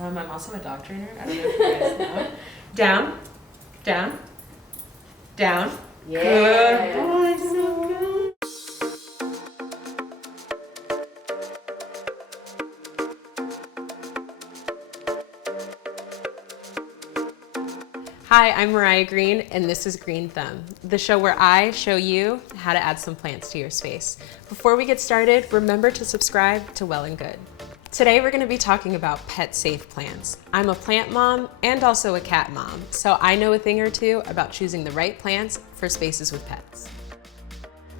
I'm also a dog trainer. I don't know if you guys know. Down, down, down. Yeah. Good boy, so good. Hi, I'm Maryah Greene, and this is Green Thumb, the show where I show you how to add some plants to your space. Before we get started, remember to subscribe to Well+Good. Today we're going to be talking about pet-safe plants. I'm a plant mom and also a cat mom, so I know a thing or two about choosing the right plants for spaces with pets.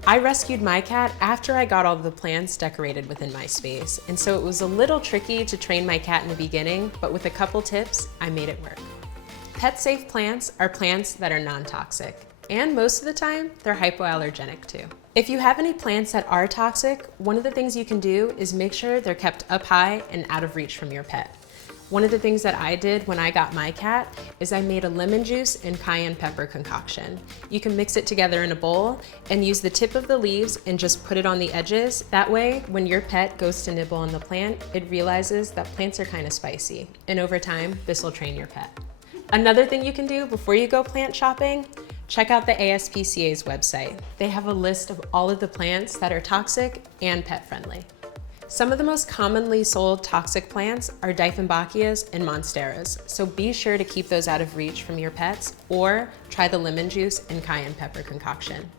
I rescued my cat after I got all the plants decorated within my space, and so it was a little tricky to train my cat in the beginning, but with a couple tips, I made it work. Pet-safe plants are plants that are non-toxic, and most of the time, they're hypoallergenic too. If you have any plants that are toxic, one of the things you can do is make sure they're kept up high and out of reach from your pet. One of the things that I did when I got my cat is I made a lemon juice and cayenne pepper concoction. You can mix it together in a bowl and use the tip of the leaves and just put it on the edges. That way, when your pet goes to nibble on the plant, it realizes that plants are kind of spicy. And over time, this will train your pet. Another thing you can do before you go plant shopping, check out the ASPCA's website. They have a list of all of the plants that are toxic and pet friendly. Some of the most commonly sold toxic plants are Dieffenbachias and Monsteras, so be sure to keep those out of reach from your pets or try the lemon juice and cayenne pepper concoction.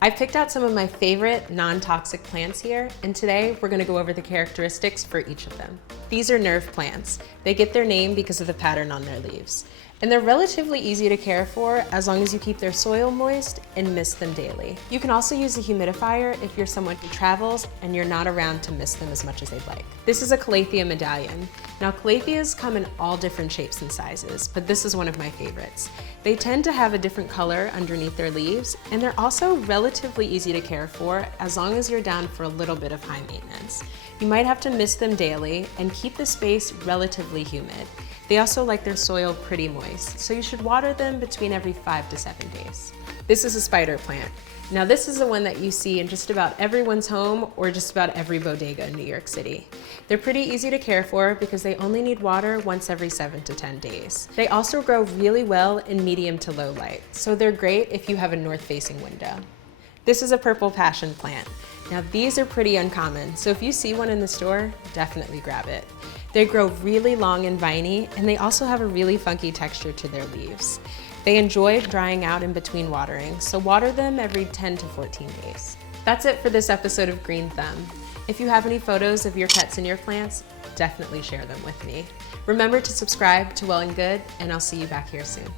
I've picked out some of my favorite non-toxic plants here, and today we're going to go over the characteristics for each of them. These are nerve plants. They get their name because of the pattern on their leaves. And they're relatively easy to care for as long as you keep their soil moist and mist them daily. You can also use a humidifier if you're someone who travels and you're not around to mist them as much as they'd like. This is a Calathea Medallion. Now Calatheas come in all different shapes and sizes, but this is one of my favorites. They tend to have a different color underneath their leaves, and they're also relatively easy to care for as long as you're down for a little bit of high maintenance. You might have to mist them daily and keep the space relatively humid. They also like their soil pretty moist, so you should water them between every 5 to 7 days. This is a spider plant. Now this is the one that you see in just about everyone's home or just about every bodega in New York City. They're pretty easy to care for because they only need water once every 7 to 10 days. They also grow really well in medium to low light, so they're great if you have a north-facing window. This is a purple passion plant. Now these are pretty uncommon, so if you see one in the store, definitely grab it. They grow really long and viney, and they also have a really funky texture to their leaves. They enjoy drying out in between watering, so water them every 10 to 14 days. That's it for this episode of Green Thumb. If you have any photos of your pets and your plants, definitely share them with me. Remember to subscribe to Well+Good, and I'll see you back here soon.